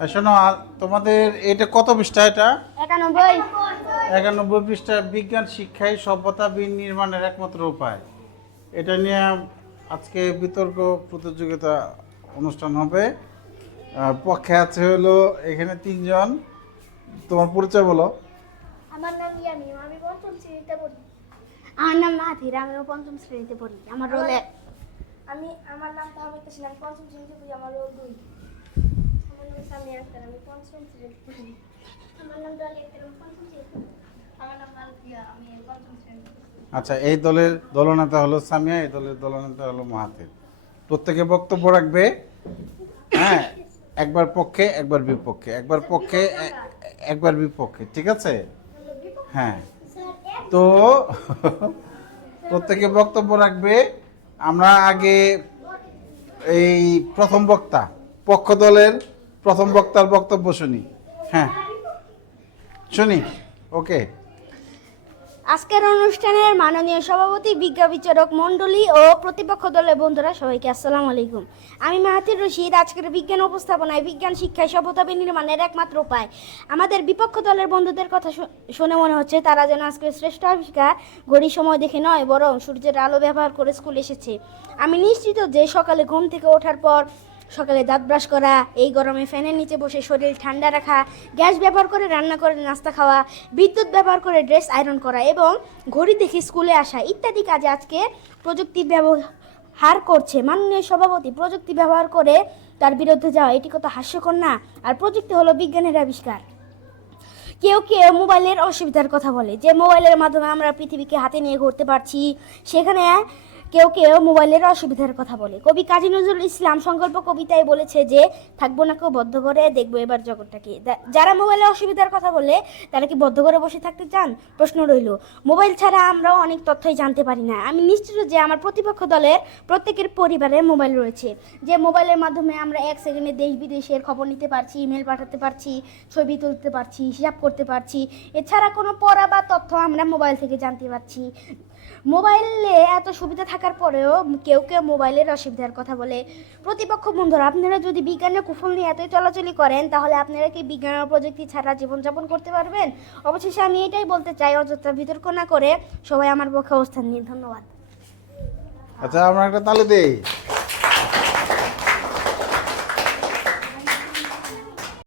আর শোনো আর তোমাদের এটা কত পৃষ্ঠা এটা? একানব্বই। একানব্বই পৃষ্ঠা বিজ্ঞান শিক্ষায় সভ্যতা নির্মাণের একমাত্র উপায়। এটা নিয়ে আজকে বিতর্ক প্রতিযোগিতা অনুষ্ঠান হবে। পক্ষে আছে হলো এখানে তিনজন। তোমার পরিচয় বলো। আমার নাম ইয়ামিম আমি পঞ্চম শ্রেণীতে পড়ি। আমার নাম মাহাথির আমিও পঞ্চম শ্রেণীতে পড়ি। আমার রোলে আমি আমার নাম তাহমিদ হোসেন আমি পঞ্চম শ্রেণীতে পড়ি আমার রোল দুই। আমার নাম সামিয়া আক্তার আমি পঞ্চম শ্রেণীতে পড়ি আমার নাম ডলি আক্তার আমি পঞ্চম শ্রেণীতে আমার নাম মালকিয়া আমি পঞ্চম শ্রেণীতে আচ্ছা এই দলের দলনেতা হলো সামিয়া এই দলের দলনেতা হলো মাহাতির প্রত্যেকে বক্তব্য রাখবে হ্যাঁ একবার পক্ষে একবার বিপক্ষে। একবার পক্ষে একবার বিপক্ষে ঠিক আছে? হ্যাঁ। তো প্রত্যেকে বক্তব্য রাখবে আমরা আগে এই প্রথম বক্তা পক্ষ দলের প্রথম বক্তার বক্তব্য শুনি। হ্যাঁ। শুনি। ওকে। আজকের অনুষ্ঠানের মাননীয় সভাপতি, বিজ্ঞা বিচারক মণ্ডলী ও প্রতিপক্ষ দলের বন্ধুরা সবাইকে আসসালামু আলাইকুম। আমি মাহাতির রশিদ, আজকের বিজ্ঞান উপস্থাপনায় বিজ্ঞান শিক্ষায় সভ্যতা নির্মাণের একমাত্র উপায়। আমাদের বিপক্ষ দলের বন্ধুদের কথা শুনে মনে হচ্ছে তারা যেন আজকের শ্রেষ্ঠ আবিষ্কার, ঘড়ির সময় দেখে নয়, বরং সূর্যের আলো ব্যবহার করে স্কুলে এসেছে। আমি নিশ্চিত যে সকালে ঘুম থেকে ওঠার পর সকালে দাঁত ব্রাশ করা, এই গরমে ফ্যানের নিচে বসে শরীর ঠান্ডা রাখা, গ্যাস ব্যবহার করে রান্না করে নাস্তা খাওয়া, বিদ্যুৎ ব্যবহার করে ড্রেস আয়রন করা এবং ঘড়ি দেখে স্কুলে আসা ইত্যাদি কাজে আজকে প্রযুক্তি ব্যবহার করছে। মাননীয় সভাপতি, প্রযুক্তি ব্যবহার করে তার বিরুদ্ধে যাওয়া, এটি কত হাস্যকর না? আর প্রযুক্তি হলো বিজ্ঞানের আবিষ্কার। কেউ কেউ মোবাইলের অসুবিধার কথা বলে। যে মোবাইলের মাধ্যমে আমরা পৃথিবীকে হাতে নিয়ে ঘুরতে পারছি, সেখানে কেউ কেউ মোবাইলের অসুবিধার কথা বলে। কবি কাজী নজরুল ইসলাম সংকল্প কবিতায় বলেছে যে, থাকব না কেউ বদ্ধ করে দেখব এবার জগৎটাকে যারা মোবাইলের অসুবিধার কথা বলে, তারা কি বদ্ধ করে বসে থাকতে চান? প্রশ্ন রইল। মোবাইল ছাড়া আমরাও অনেক তথ্যই জানতে পারি না। আমি নিশ্চিত যে আমার প্রতিপক্ষ দলের প্রত্যেকের পরিবারে মোবাইল রয়েছে। যে মোবাইলের মাধ্যমে আমরা এক সেকেন্ডে দেশ বিদেশের খবর নিতে পারছি, ইমেল পাঠাতে পারছি, ছবি তুলতে পারছি, হিসাব করতে পারছি। এছাড়া কোনো পড়া বা তথ্য আমরা মোবাইল থেকে জানতে পারছি। মোবাইলে এত সুবিধা থাকার পরেও কেউ কেউ মোবাইলের অসুবিধার কথা বলে। প্রতিপক্ষ বন্ধুরা, আপনারা যদি বিজ্ঞানের কুফল নিয়ে এতই চলাচলি করেন, তাহলে আপনারা কি বিজ্ঞান ও প্রযুক্তি ছাড়া জীবনযাপন করতে পারবেন? অবশেষে আমি এটাই বলতে চাই, অযথা বিতর্ক না করে সবাই আমার পক্ষে অবস্থান নিন। ধন্যবাদ। আচ্ছা আমরা একটা তালে দেই।